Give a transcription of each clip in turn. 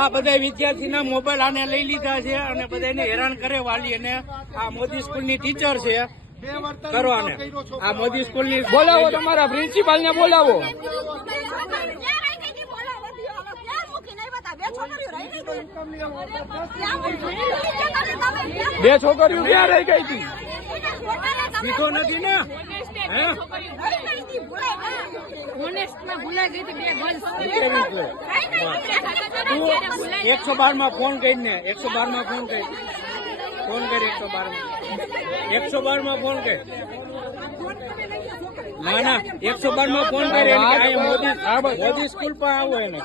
આ બધા વિદ્યાર્થીના મોબાઈલ આને લઈ લીધા છે અને બધાને હેરાન કરે વાલી. અને આ મોદી સ્કૂલની ટીચર છે કરવાને. આ મોદી સ્કૂલની બોલાવો, તમારા પ્રિન્સિપાલ ને બોલાવો. બે છોકરીઓ ક્યાં રહી ગઈ હતી? શીખો નથી ને? હે? 112 માં ફોન કરીને 112 માં ફોન કરી 112 માં ફોન કરી. ના 112 માં ફોન કરી મોદી સ્કૂલ પર આવો એને.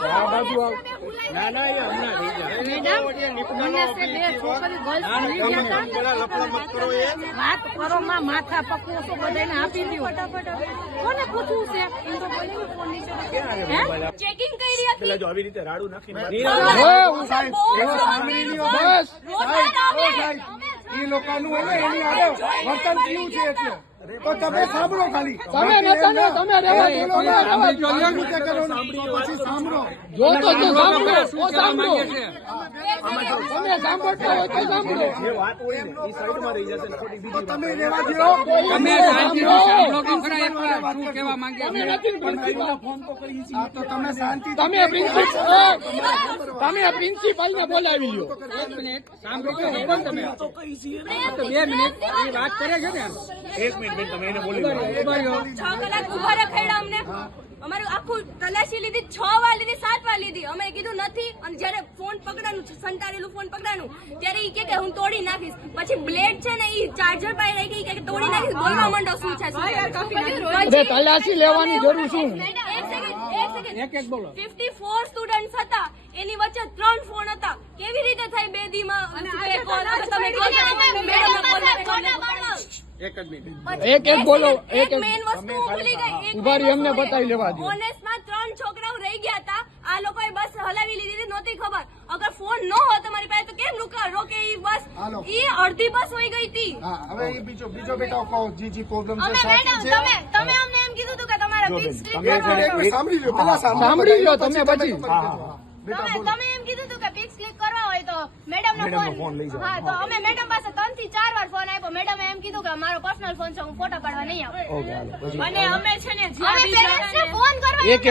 આ બાજુ આવ. ના એ હમણાં થઈ જાય. વાત કરો માં માથા પકવો છો બધાને આપી દો. કોને પૂછવું છે? ચેકિંગ કરી હતી. જો આવી રીતે રાડું નાખીને એ લોકોનું એની આગળ વર્તન કેવું છે એટલે તો તમે સાંભળો ખાલી. તમે નતા ને, તમે રહેવા દો. પછી સાંભળો. જો તો સાંભળો, સાંભળો. તમે સાંભળતા હોય તો સાંભળો. તમે રહેવા દો. તમે સાંભળો તો ખરા એકવાર શું કહેવા માંગે. તમે નથી પ્રિન્સિપાલ. તો તમે શાંતિ. તમે પ્રિન્સિપાલ ને બોલાવી લ્યો. 1 મિનિટ સાંભળો. તમે 2 મિનિટ એ વાત કરે છે ને. 1 મિનિટ તમે એને બોલી 6 કલાક ઉભા રખાડ્યા અમને. અમારું આખું તલાશી લીધી, 6 વાર લીધી, 7 વાર લીધી. અમે કીધું નથી. અને જયારે ફોન પકડાનું, સંતાડેલું ફોન પકડાનું, ત્યારે ઈ કે હું તોડી નાખીશ. પછી બ્લેડ છે ને ઈ ચાર્જર પાઈ રહી કે તોડી નાખીશ. બોલવા માંડો શું છે? તલાશી લેવાની જરૂર શું? એક બોલો. 54 સ્ટુડન્ટ્સ હતા, એની વચ્ચે 3 ફોન હતા. કેવી રીતે થાય 2 દીમાં? એક બોલો. એક મેઇન વસ્તુ ભૂલી ગઈ. ઉભા રહી, અમને બતાવી લેવા દો. ઓનેસ્ટમાં 3 છોકરાઓ રહી ગયા હતા. આ લોકોએ બસ હલાવી લીધી, નહોતી ખબર. અગર ફોન ન હોત તમારી પાસે તો કેમ રોકે? ઈ બસ ઈ અડધી બસ હોઈ ગઈ હતી. હા, હવે એ બીજો બેટા કહો જી પ્રોબ્લેમ છે. તમે અમને એમ કીધું હતું કે તમારા પિક્સ ક્લિક સાંભળી લો, પેલા સાંભળી લો તમે પછી. તમે એમ કીધું હતું કે પિક્સ ક્લિક કરવા હોય તો મેડમ નો ફોન લઈ જાઓ. હા, તો અમે મેડમ પાસે 3 થી 4 વાર ફોન આપ્યો. મેડમે એમ કીધું કે મારો પર્સનલ ફોન છે, હું ફોટા પાડવા નહીં આવું. અને અમે છે ને ફોન કરવા એક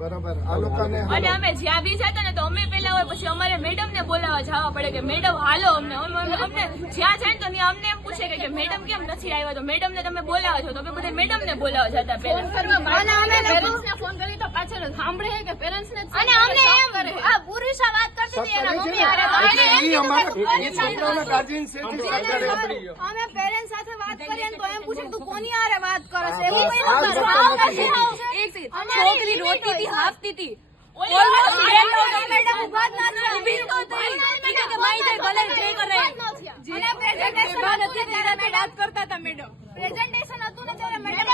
બરાબર. આ લોકોને અને અમે જ્યાં બી જતા ને તો અમે પેલા હોય પછી અમારે મેડમ ને બોલાવવા જવા પડે કે મેડમ હાલો અમને જ્યાં જાય ને તો અમને એમ પૂછે કે મેડમ કેમ નથી આવ્યા? તો મેડમ ને તમે બોલાવો છો તો અમે બધા મેડમ ને બોલાવવા જતા પેલા. અને અમે પેરેન્ટ્સ ને ફોન કરી તો પાછળ સાંભળે કે પેરેન્ટ્સ ને. અને અમને એમ આ પુરુષા વાત કરતી હતી એના મમ્મી હારે. અમે પેરેન્ટ્સ સાથે વાત કરીએ તો એમ પૂછે તું કોની હારે વાત કરે છે? છોકરી રોતી હતી, હાફતી હતી. પ્રેઝન્ટેશન હતું ને ત્યારે મેડમ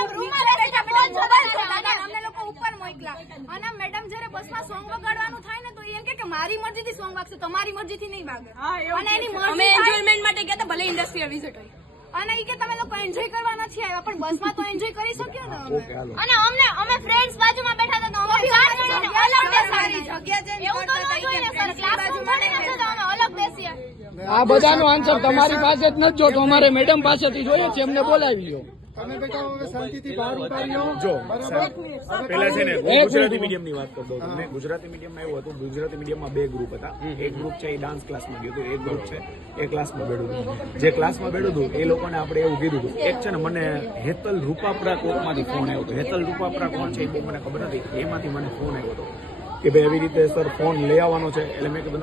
અમને લોકો ઉપર મોકલા. અને મેડમ જયારે બસમાં સોંગ વગાડવાનું થાય ને તો એમ કે મારી મરજીથી સોંગ વાગશે, તમારી મરજીથી નહીં વાગે. અને એની મરજી એન્જોયમેન્ટ માટે ગયા હતા, ભલે ઇન્ડસ્ટ્રીયલ વિઝિટ હોય. અને ઈ કે તમે લોકો એન્જોય કરવા નથી આવ્યા, પણ બસમાં તો એન્જોય કરી શકીએ ને. અને અમે ફ્રેન્ડ્સ બાજુમાં બેઠા હતા તો અમે 4 જણાને અલગ બેસાડી. જગ્યા ચેન્જ કરતા હતા કે ક્લાસરૂમ ભરીને હતા અમે અલગ બેસીએ. આ બધાનો આન્સર તમારી પાસે જ નથી જોતો, અમારે મેડમ પાસેથી જોઈએ છે. એમને બોલાવી લો. તમે બેટા હવે શાંતિથી બહાર ઉતારી આવો. જો પેલા છે ને ગુજરાતી મીડિયમ ની વાત કરતો હતો. મેં ગુજરાતી મીડિયમમાં એવું હતું, ગુજરાતી મીડિયમમાં 2 ગ્રુપ હતા. એક ગ્રુપ છે એ ડાન્સ ક્લાસમાં ગયું હતું, એક ગ્રુપ છે એ ક્લાસમાં બેઠું હતું. જે ક્લાસમાં બેઠું હતું એ લોકોને આપણે એવું કીધું હતું. એક છે ને મને હેતલ રૂપાપરા કોર્ટમાંથી ફોન આવ્યો હતો. હેતલ રૂપાપરા કોણ છે એ બહુ મને ખબર નથી. એમાંથી મને ફોન આવ્યો હતો કે ભાઈ આવી રીતે સર ફોન લઈ આવવાનો છે. એટલે મેં કીધું